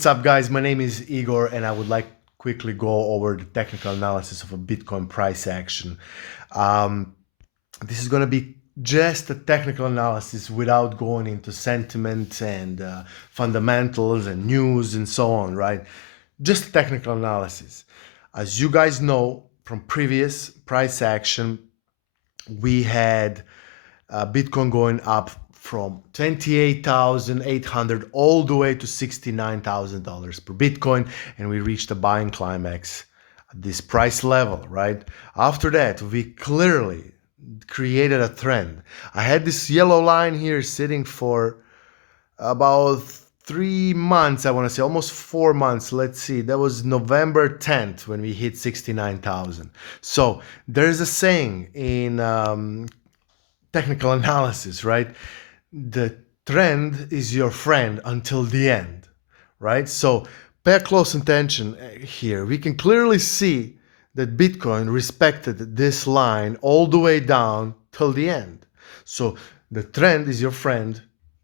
What's up, guys? My name is Igor, and I would like quickly go over the technical analysis of a Bitcoin price action. Um, this is going to be just a technical analysis without going into sentiment and fundamentals and news and so on, right? Just a technical analysis. As you guys know from previous price action, we had Bitcoin going up from 28,800 all the way to $69,000 per Bitcoin, and we reached a buying climax at this price level, right? After that, we clearly created a trend. I had this yellow line here sitting for about 3 months, I want to say almost 4 months. Let's see, that was November 10th when we hit 69,000. So there's a saying in technical analysis, right? The trend is your friend until the end, right? So pay close attention here. We can clearly see that Bitcoin respected this line all the way down till the end. So the trend is your friend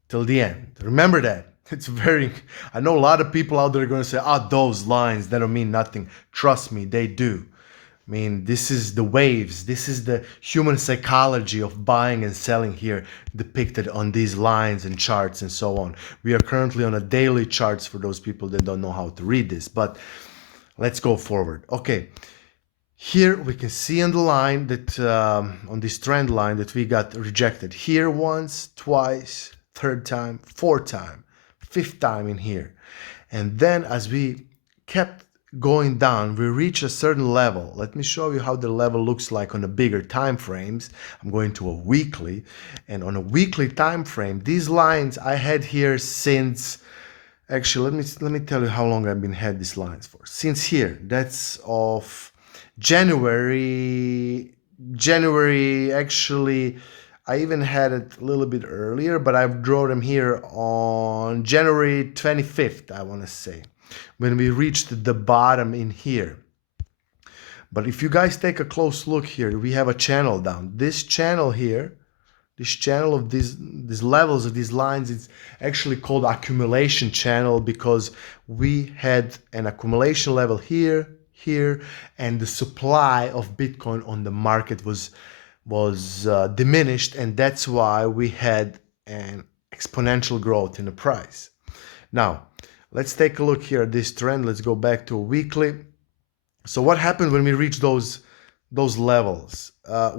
till the end. Remember that. It's very, I know a lot of people out there are going to say, those lines, they don't mean nothing. Trust me, they do. I mean, this is the waves. This is the human psychology of buying and selling here depicted on these lines and charts and so on. We are currently on a daily charts for those people that don't know how to read this, but let's go forward. Okay, here we can see on the line that, on this trend line, that we got rejected here once, twice, third time, fourth time, fifth time in here. And then as we kept going down, we reach a certain level. Let me show you how the level looks like on the bigger time frames. I'm going to a weekly, and on a weekly time frame, these lines I had here since, actually let me tell you how long I've been had these lines for. Since here, that's of January, actually I even had it a little bit earlier, but I've drawn them here on January 25th, I want to say, when we reached the bottom in here. But if you guys take a close look here, we have a channel down. This channel here, this channel of these levels of these lines, it's actually called accumulation channel because we had an accumulation level here, and the supply of Bitcoin on the market was diminished, and that's why we had an exponential growth in the price. Now, let's take a look here at this trend. Let's go back to a weekly. So what happened when we reached those levels?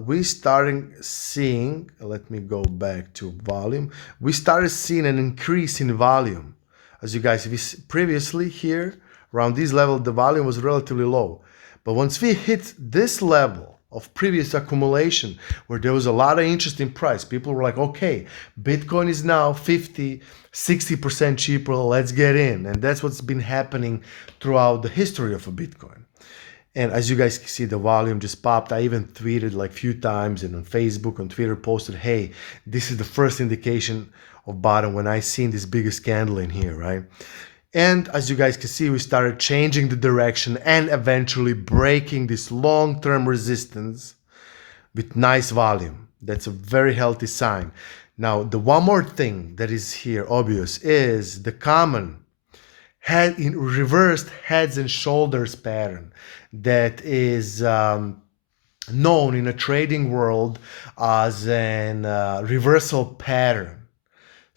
We started seeing, let me go back to volume. We started seeing an increase in volume. As you guys see, previously here, around this level, the volume was relatively low. But once we hit this level of previous accumulation, where there was a lot of interest in price, people were like, okay, Bitcoin is now 50, 60% cheaper, let's get in. And that's what's been happening throughout the history of a Bitcoin. And as you guys can see, the volume just popped. I even tweeted like a few times, and on Facebook, on Twitter, posted, hey, this is the first indication of bottom when I seen this biggest candle in here, right? And as you guys can see, we started changing the direction and eventually breaking this long-term resistance with nice volume. That's a very healthy sign. Now, the one more thing that is here obvious is the common head in reversed heads and shoulders pattern that is known in a trading world as an reversal pattern.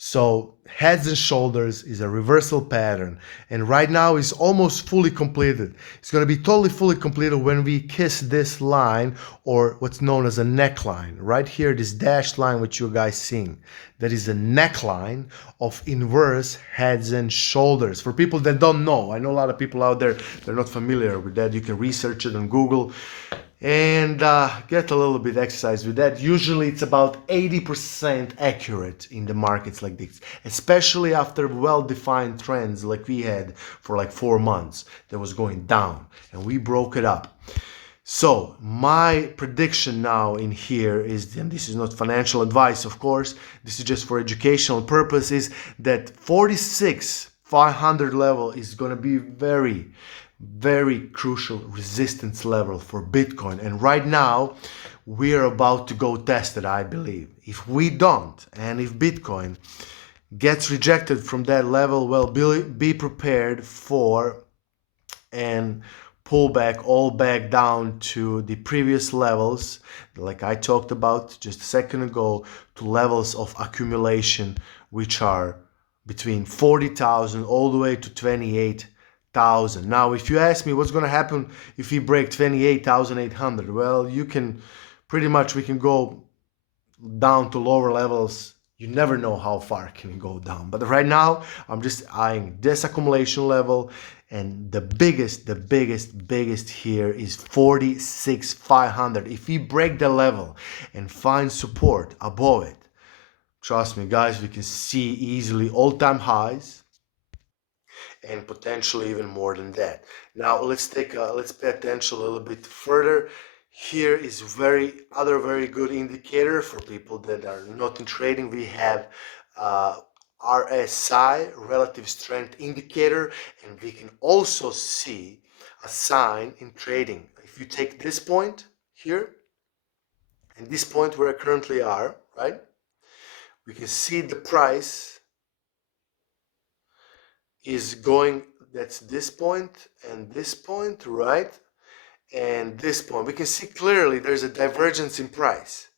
So heads and shoulders is a reversal pattern, and right now it's almost fully completed. It's going to be totally fully completed when we kiss this line, or what's known as a neckline. Right here, this dashed line which you guys seeing, that is a neckline of inverse heads and shoulders. For people that don't know, I know a lot of people out there, they're not familiar with that. You can research it on Google and get a little bit exercise with that. Usually it's about 80% accurate in the markets like this, especially after well-defined trends like we had for like 4 months that was going down, and we broke it up. So my prediction now in here is, and this is not financial advice, of course, this is just for educational purposes, that 46,500 level is going to be very, very crucial resistance level for Bitcoin. And right now, we are about to go test it, I believe. If we don't, and if Bitcoin gets rejected from that level, well, be prepared for and pull back all back down to the previous levels, like I talked about just a second ago, to levels of accumulation, which are between 40,000 all the way to 28,000. Now, if you ask me what's going to happen if we break 28,800, well, you can pretty much, we can go down to lower levels. You never know how far can you go down. But right now, I'm just eyeing this accumulation level. And the biggest here is 46,500. If we break the level and find support above it, trust me, guys, we can see easily all-time highs and potentially even more than that. Now let's pay attention a little bit further. Here is very good indicator for people that are not in trading. We have RSI, relative strength indicator, and we can also see a sign in trading. If you take this point here and this point where I currently are, right, we can see the price is going, that's this point and this point, right? And this point, we can see clearly there's a divergence in price.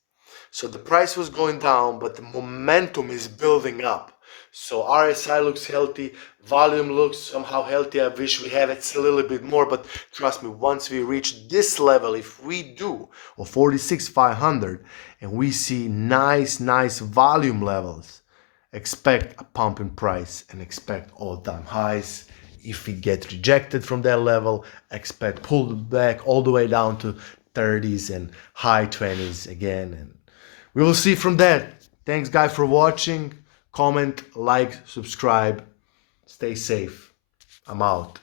So the price was going down, but the momentum is building up. So RSI looks healthy, volume looks somehow healthy. I wish we had it a little bit more, but trust me, once we reach this level, if we do, or 46,500, and we see nice volume levels, expect a pump in price and expect all-time highs. If we get rejected from that level, expect pulled back all the way down to 30s and high 20s again. And we will see from that. Thanks, guys, for watching. Comment, like, subscribe. Stay safe. I'm out.